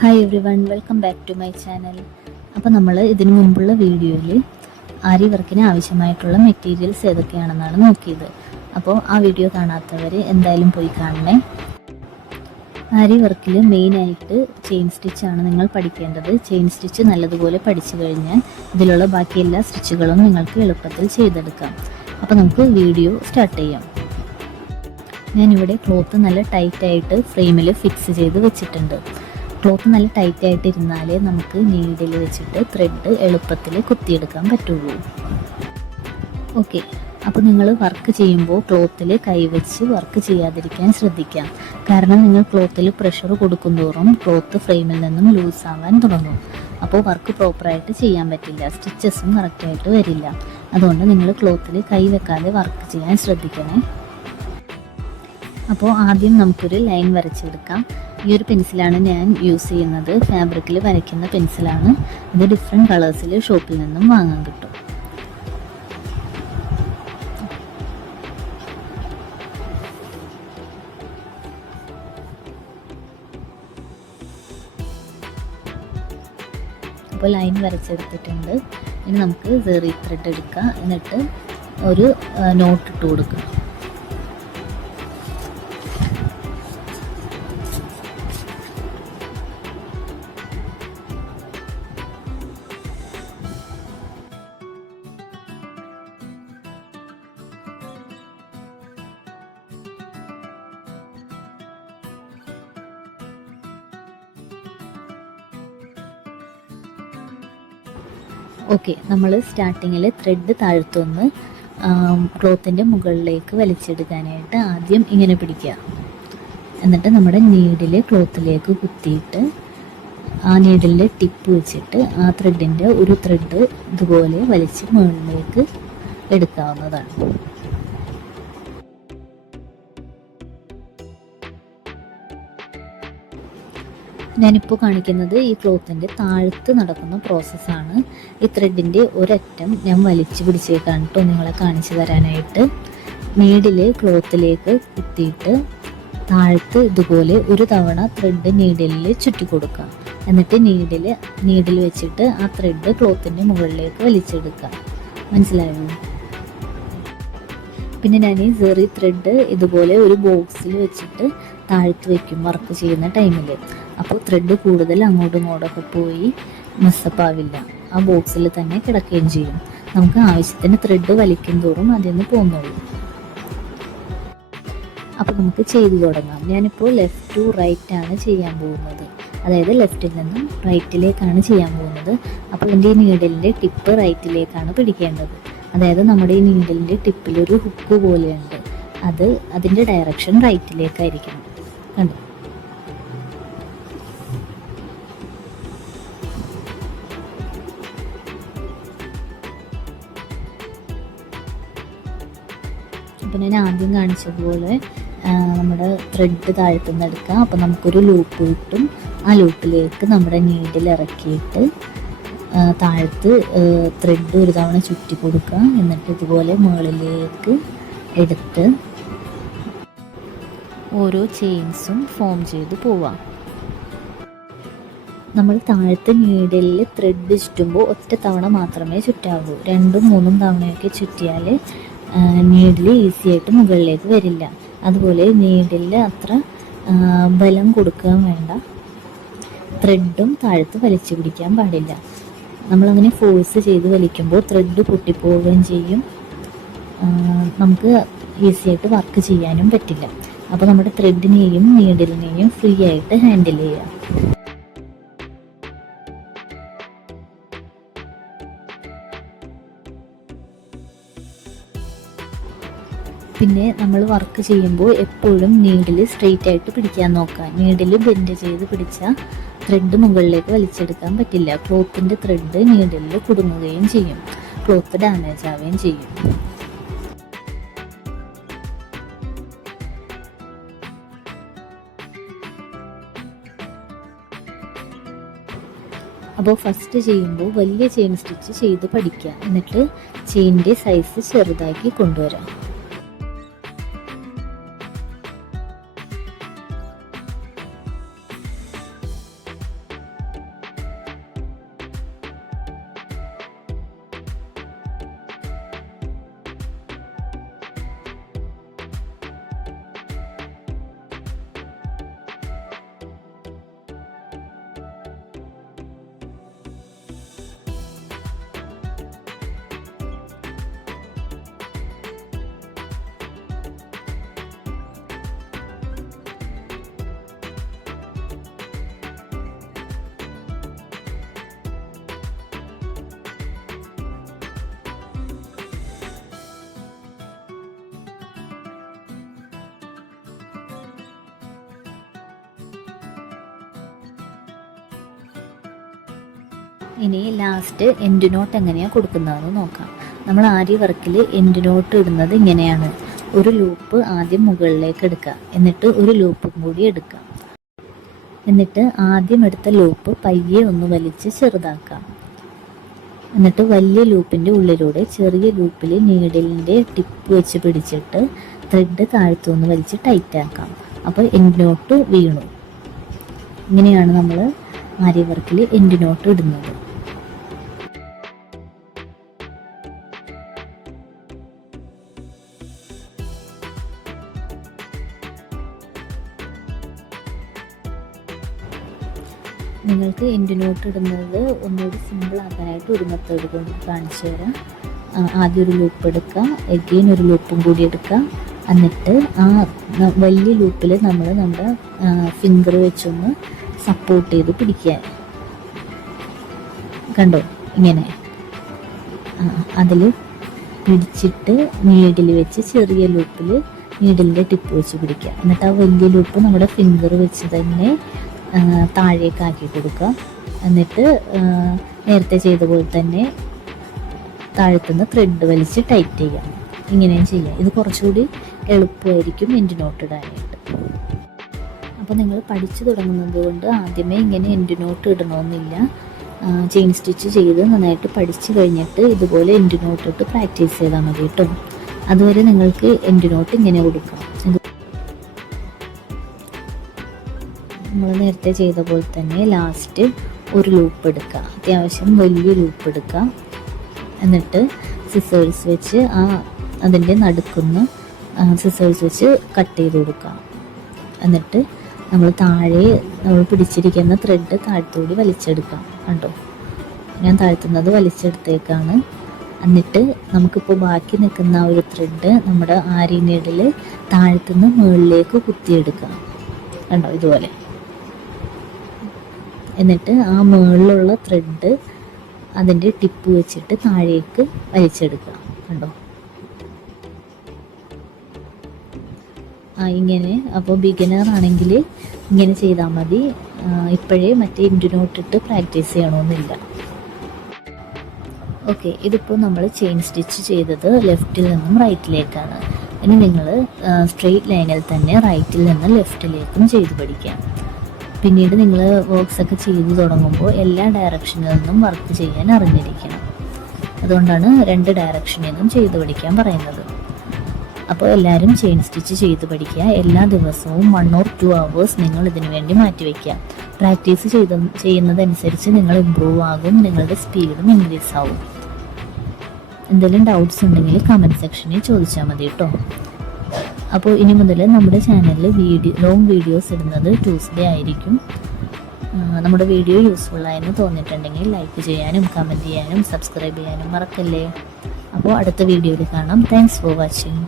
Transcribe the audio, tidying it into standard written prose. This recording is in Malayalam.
Hi everyone, welcome back to my channel. അപ്പോൾ നമ്മൾ ഇതിനു മുമ്പുള്ള വീഡിയോയിൽ ആരി വർക്കിന് ആവശ്യമായിട്ടുള്ള മെറ്റീരിയൽസ് ഏതൊക്കെയാണെന്നാണ് നോക്കിയത്. അപ്പോൾ ആ വീഡിയോ കാണാത്തവർ എന്തായാലും പോയി കാണണേ. ആരി വർക്കിൽ മെയിനായിട്ട് ചെയിൻ സ്റ്റിച്ചാണ് നിങ്ങൾ പഠിക്കേണ്ടത്. ചെയിൻ സ്റ്റിച്ച് നല്ലതുപോലെ പഠിച്ചു കഴിഞ്ഞാൽ ഇതിലുള്ള ബാക്കി എല്ലാ സ്റ്റിച്ചുകളും നിങ്ങൾക്ക് എളുപ്പത്തിൽ ചെയ്തെടുക്കാം. അപ്പോൾ നമുക്ക് വീഡിയോ സ്റ്റാർട്ട് ചെയ്യാം. ഞാനിവിടെ ക്ലോത്ത് നല്ല ടൈറ്റായിട്ട് ഫ്രെയിമിൽ ഫിക്സ് ചെയ്ത് വെച്ചിട്ടുണ്ട്. ക്ലോത്ത് നല്ല ടൈറ്റായിട്ട് ഇരുന്നാലേ നമുക്ക് നീഡിൽ വെച്ചിട്ട് ത്രെഡ് എളുപ്പത്തിൽ കുത്തിയെടുക്കാൻ പറ്റുള്ളൂ. ഓക്കെ, അപ്പോൾ നിങ്ങൾ വർക്ക് ചെയ്യുമ്പോൾ ക്ലോത്തിൽ കൈവച്ച് വർക്ക് ചെയ്യാതിരിക്കാൻ ശ്രദ്ധിക്കാം. കാരണം നിങ്ങൾ ക്ലോത്തിൽ പ്രഷർ കൊടുക്കുന്തോറും ക്ലോത്ത് ഫ്രെയിമിൽ നിന്നും ലൂസാവാൻ തുടങ്ങും. അപ്പോൾ വർക്ക് പ്രോപ്പറായിട്ട് ചെയ്യാൻ പറ്റില്ല, സ്റ്റിച്ചസും കറക്റ്റായിട്ട് വരില്ല. അതുകൊണ്ട് നിങ്ങൾ ക്ലോത്തിൽ കൈ വെക്കാതെ വർക്ക് ചെയ്യാൻ ശ്രദ്ധിക്കണേ. അപ്പോൾ ആദ്യം നമുക്കൊരു ലൈൻ വരച്ചെടുക്കാം. ഈ ഒരു പെൻസിലാണ് ഞാൻ യൂസ് ചെയ്യുന്നത്. ഫാബ്രിക്കിൽ വരയ്ക്കുന്ന പെൻസിലാണ്. ഇത് ഡിഫറെൻറ്റ് കളേഴ്സിൽ ഷോപ്പിൽ നിന്നും വാങ്ങാൻ കിട്ടും. അപ്പോൾ ലൈൻ വരച്ചെടുത്തിട്ടുണ്ട്. ഇനി നമുക്ക് സെറി ത്രെഡ് എടുക്കാം. എന്നിട്ട് ഒരു നോട്ട് ഇട്ട് കൊടുക്കാം. ഓക്കെ, നമ്മൾ സ്റ്റാർട്ടിങ്ങിൽ ത്രെഡ് താഴ്ത്തുനിന്ന് ക്ലോത്തിൻ്റെ മുകളിലേക്ക് വലിച്ചെടുക്കാനായിട്ട് ആദ്യം ഇങ്ങനെ പിടിക്കുക. എന്നിട്ട് നമ്മുടെ നീഡിൽ ക്ലോത്തിലേക്ക് കുത്തിയിട്ട് ആ നീഡിലെ ടിപ്പ് വെച്ചിട്ട് ആ ത്രെഡിൻ്റെ ഒരു ത്രെഡ് ഇതുപോലെ വലിച്ച് മുകളിലേക്ക് എടുക്കാവുന്നതാണ്. ഞാനിപ്പോൾ കാണിക്കുന്നത് ഈ ക്ലോത്തിൻ്റെ താഴത്ത് നടക്കുന്ന പ്രോസസ്സാണ്. ഈ ത്രെഡിൻ്റെ ഒരറ്റം ഞാൻ വലിച്ചു പിടിച്ചേക്കാണ് കേട്ടോ നിങ്ങളെ കാണിച്ചു തരാനായിട്ട്. നീഡിൽ ക്ലോത്തിലേക്ക് കുത്തിയിട്ട് താഴത്ത് ഇതുപോലെ ഒരു തവണ ത്രെഡ് നീഡിലിൽ ചുറ്റി കൊടുക്കുക. എന്നിട്ട് നീഡിൽ വെച്ചിട്ട് ആ ത്രെഡ് ക്ലോത്തിൻ്റെ മുകളിലേക്ക് വലിച്ചെടുക്കുക. മനസ്സിലായോ? പിന്നെ ഞാൻ ഈ സെറി ത്രെഡ് ഇതുപോലെ ഒരു ബോക്സിൽ വെച്ചിട്ട് താഴ്ത്ത് വയ്ക്കും വർക്ക് ചെയ്യുന്ന ടൈമിൽ. അപ്പോൾ ത്രെഡ് കൂടുതൽ അങ്ങോട്ടും ഇങ്ങോട്ടൊക്കെ പോയി മെസ്സപ്പാവില്ല, ആ ബോക്സിൽ തന്നെ കിടക്കുകയും ചെയ്യും. നമുക്ക് ആവശ്യത്തിന് ത്രെഡ് വലിക്കും തോറും അതിൽ നിന്ന് പോകുന്നുള്ളൂ. അപ്പോൾ നമുക്ക് ചെയ്തു തുടങ്ങാം. ഞാനിപ്പോൾ ലെഫ്റ്റ് ടു റൈറ്റ് ആണ് ചെയ്യാൻ പോകുന്നത്. അതായത് ലെഫ്റ്റിൽ നിന്നും റൈറ്റിലേക്കാണ് ചെയ്യാൻ പോകുന്നത്. അപ്പോൾ എൻ്റെ ഈ നീഡലിൻ്റെ ടിപ്പ് റൈറ്റിലേക്കാണ് പിടിക്കേണ്ടത്. അതായത് നമ്മുടെ ഈ നീഡലിൻ്റെ ടിപ്പിലൊരു ഹുക്ക് പോലെയുണ്ട്, അതിൻ്റെ ഡയറക്ഷൻ റൈറ്റിലേക്കായിരിക്കണം. കണ്ടു? അപ്പോൾ ഞാൻ ആദ്യം കാണിച്ചതുപോലെ നമ്മുടെ ത്രെഡ് താഴ്ത്തുനിന്ന് എടുക്കാം. അപ്പോൾ നമുക്കൊരു ലൂപ്പ് കിട്ടും. ആ ലൂപ്പിലേക്ക് നമ്മുടെ നീഡിൽ ഇറക്കിയിട്ട് താഴത്ത് ത്രെഡ് ഒരു തവണ ചുറ്റി കൊടുക്കുക. എന്നിട്ട് ഇതുപോലെ മുകളിലേക്ക് എടുത്ത് ഓരോ ചെയിൻസും ഫോം ചെയ്ത് പോവാം. നമ്മൾ താഴത്തെ നീഡിലിൽ ത്രെഡ് ചുറ്റുമ്പോൾ ഒറ്റ തവണ മാത്രമേ ചുറ്റാവൂ. 2ഉം 3ഉം തവണയൊക്കെ ചുറ്റിയാൽ നീഡിൽ ഈസി ആയിട്ട് മുകളിലേക്ക് വരില്ല. അതുപോലെ നീഡിൽ അത്ര ബലം കൊടുക്കാൻ വേണ്ട. ത്രെഡും താഴത്ത് വലിച്ചു പിടിക്കാൻ പാടില്ല. നമ്മളങ്ങനെ ഫോഴ്സ് ചെയ്ത് വലിക്കുമ്പോൾ ത്രെഡ് പൊട്ടിപ്പോവുകയും ചെയ്യും. നമുക്ക് ഈസി ആയിട്ട് വർക്ക് ചെയ്യാനും പറ്റില്ല. അപ്പോൾ നമ്മുടെ ത്രെഡിനെയും നീഡിലിനെയും ഫ്രീ ആയിട്ട് ഹാൻഡിൽ ചെയ്യാം. പിന്നെ നമ്മൾ വർക്ക് ചെയ്യുമ്പോൾ എപ്പോഴും നീഡിൽ സ്ട്രെയിറ്റ് ആയിട്ട് പിടിക്കാൻ നോക്കുക. നീഡിൽ ബെൻഡ് ചെയ്ത് പിടിച്ചാൽ ത്രെഡ് മുകളിലേക്ക് വലിച്ചെടുക്കാൻ പറ്റില്ല. ക്ലോത്തിൻ്റെ ത്രെഡ് നീഡിൽ കുടുങ്ങുകയും ചെയ്യും, ക്ലോത്ത് ഡാമേജ് ആവുകയും ചെയ്യും. അപ്പോൾ ഫസ്റ്റ് ചെയ്യുമ്പോൾ വലിയ ചെയിൻ സ്റ്റിച്ച് ചെയ്ത് പഠിക്കുക. എന്നിട്ട് ചെയിനിൻ്റെ സൈസ് ചെറുതാക്കി കൊണ്ടുവരാം. ഇനി ലാസ്റ്റ് എൻഡ് നോട്ട് എങ്ങനെയാണ് കൊടുക്കുന്നതെന്ന് നോക്കാം. നമ്മൾ ആരി വർക്കിൽ എൻഡ് നോട്ട് ഇടുന്നത് ഇങ്ങനെയാണ്. ഒരു ലൂപ്പ് ആദ്യം മുകളിലേക്ക് എടുക്കുക, എന്നിട്ട് ഒരു ലൂപ്പും കൂടി എടുക്കുക. എന്നിട്ട് ആദ്യം എടുത്ത ലൂപ്പ് പയ്യെ ഒന്ന് വലിച്ച് ചെറുതാക്കാം. എന്നിട്ട് വലിയ ലൂപ്പിൻ്റെ ഉള്ളിലൂടെ ചെറിയ ലൂപ്പിൽ നീഡിലിൻ്റെ ടിപ്പ് വെച്ച് പിടിച്ചിട്ട് ത്രെഡ് താഴ്ത്തുനിന്ന് വലിച്ച് ടൈറ്റാക്കാം. അപ്പോൾ എൻഡ് നോട്ട് വീണു. ഇങ്ങനെയാണ് നമ്മൾ ആരി വർക്കിൽ എൻഡ് നോട്ട് ഇടുന്നത്. നിങ്ങൾക്ക് എൻഡ് നോട്ട് ഇടുന്നത് ഒന്നുകൂടി സിമ്പിൾ ആക്കാനായിട്ട് ഒരു മെത്തേഡ് കൊണ്ട് കാണിച്ചു തരാം. ആദ്യം ഒരു ലൂപ്പ് എടുക്കുക, എഗെയിൻ ഒരു ലൂപ്പും കൂടി എടുക്കുക. എന്നിട്ട് ആ വലിയ ലൂപ്പിൽ നമ്മൾ നമ്മുടെ ഫിംഗർ വെച്ചൊന്ന് സപ്പോർട്ട് ചെയ്ത് പിടിക്കുക. കണ്ടോ, ഇങ്ങനെ അതിൽ പിടിച്ചിട്ട് നീഡിൽ വെച്ച് ചെറിയ ലൂപ്പിൽ നീഡിലിൻ്റെ ടിപ്പ് വെച്ച് പിടിക്കുക. എന്നിട്ട് ആ വലിയ ലൂപ്പ് നമ്മുടെ ഫിംഗർ വെച്ച് തന്നെ താഴേക്കാക്കി കൊടുക്കുക. എന്നിട്ട് നേരത്തെ ചെയ്ത പോലെ തന്നെ താഴത്തുനിന്ന് ത്രെഡ് വലിച്ച് ടൈറ്റ് ചെയ്യുക. ഇങ്ങനെയും ചെയ്യാം. ഇത് കുറച്ചുകൂടി എളുപ്പമായിരിക്കും എൻഡ് നോട്ട് ഇടാനായിട്ട്. അപ്പോൾ നിങ്ങൾ പഠിച്ചു തുടങ്ങുന്നത് കൊണ്ട് ആദ്യമേ ഇങ്ങനെ എൻഡ് നോട്ട് ഇടണമെന്നില്ല. ചെയിൻ സ്റ്റിച്ച് ചെയ്ത് നന്നായിട്ട് പഠിച്ചു കഴിഞ്ഞിട്ട് ഇതുപോലെ എൻഡ് നോട്ട് ഇട്ട് പ്രാക്ടീസ് ചെയ്താൽ മതി കേട്ടോ. അതുവരെ നിങ്ങൾക്ക് എൻഡ് നോട്ട് ഇങ്ങനെ കൊടുക്കാം. നമ്മൾ നേരത്തെ ചെയ്ത പോലെ തന്നെ ലാസ്റ്റ് ഒരു ലൂപ്പ് എടുക്കുക, അത്യാവശ്യം വലിയ ലൂപ്പ് എടുക്കുക. എന്നിട്ട് സിസേഴ്സ് വെച്ച് അതിൻ്റെ നടുക്കുന്ന് സിസേഴ്സ് വെച്ച് കട്ട് ചെയ്ത് കൊടുക്കുക. എന്നിട്ട് നമ്മൾ നമ്മൾ പിടിച്ചിരിക്കുന്ന ത്രെഡ് താഴത്തോടി വലിച്ചെടുക്കാം. കണ്ടോ, ഞാൻ താഴ്ത്തുന്നത് വലിച്ചെടുത്തേക്കാണ്. എന്നിട്ട് നമുക്കിപ്പോൾ ബാക്കി നിൽക്കുന്ന ആ ഒരു ത്രെഡ് നമ്മുടെ ആരി നീഡിൽ താഴത്തുനിന്ന് മുകളിലേക്ക് കുത്തിയെടുക്കാം. കണ്ടോ, ഇതുപോലെ. എന്നിട്ട് ആ മുകളിലുള്ള ത്രെഡ് അതിൻ്റെ ടിപ്പ് വെച്ചിട്ട് താഴേക്ക് വലിച്ചെടുക്കുക. കണ്ടോ, ഇങ്ങനെ. അപ്പോൾ ബിഗിനർ ആണെങ്കിൽ ഇങ്ങനെ ചെയ്താൽ മതി. ഇപ്പോഴേ മറ്റേ എൻഡ് നോട്ട് ഇട്ട് പ്രാക്ടീസ് ചെയ്യണമെന്നില്ല. ഓക്കെ, ഇതിപ്പോൾ നമ്മൾ ചെയിൻ സ്റ്റിച്ച് ചെയ്തത് ലെഫ്റ്റിൽ നിന്നും റൈറ്റിലേക്കാണ്. ഇനി നിങ്ങൾ സ്ട്രെയിറ്റ് ലൈനിൽ തന്നെ റൈറ്റിൽ നിന്ന് ലെഫ്റ്റിലേക്കും ചെയ്ത് പഠിക്കാം. പിന്നീട് നിങ്ങൾ വർക്ക്സൊക്കെ ചെയ്ത് തുടങ്ങുമ്പോൾ എല്ലാ ഡയറക്ഷനിൽ നിന്നും വർക്ക് ചെയ്യാൻ അറിഞ്ഞിരിക്കണം. അതുകൊണ്ടാണ് 2 ഡയറക്ഷനിൽ നിന്നും ചെയ്ത് പഠിക്കാൻ പറയുന്നത്. അപ്പോൾ എല്ലാവരും ചെയിൻ സ്റ്റിച്ച് ചെയ്ത് പഠിക്കുക. എല്ലാ ദിവസവും 1 or 2 hours നിങ്ങൾ ഇതിനു വേണ്ടി മാറ്റിവെക്കുക. പ്രാക്ടീസ് ചെയ്യുന്നതനുസരിച്ച് നിങ്ങൾ ഇമ്പ്രൂവ് ആകും, നിങ്ങളുടെ സ്പീഡും ഇൻക്രീസ് ആവും. എന്തെങ്കിലും ഡൗട്ട്സ് ഉണ്ടെങ്കിൽ കമൻറ്റ് സെക്ഷനിൽ ചോദിച്ചാൽ മതി കേട്ടോ. അപ്പോൾ ഇനി മുതൽ നമ്മുടെ ചാനലിൽ ലോങ് വീഡിയോസ് ഇടുന്നത് ട്യൂസ്ഡേ ആയിരിക്കും. നമ്മുടെ വീഡിയോ യൂസ്ഫുള്ളായെന്ന് തോന്നിയിട്ടുണ്ടെങ്കിൽ ലൈക്ക് ചെയ്യാനും കമൻറ്റ് ചെയ്യാനും സബ്സ്ക്രൈബ് ചെയ്യാനും മറക്കല്ലേ. അപ്പോൾ അടുത്ത വീഡിയോയിൽ കാണാം. Thanks for watching.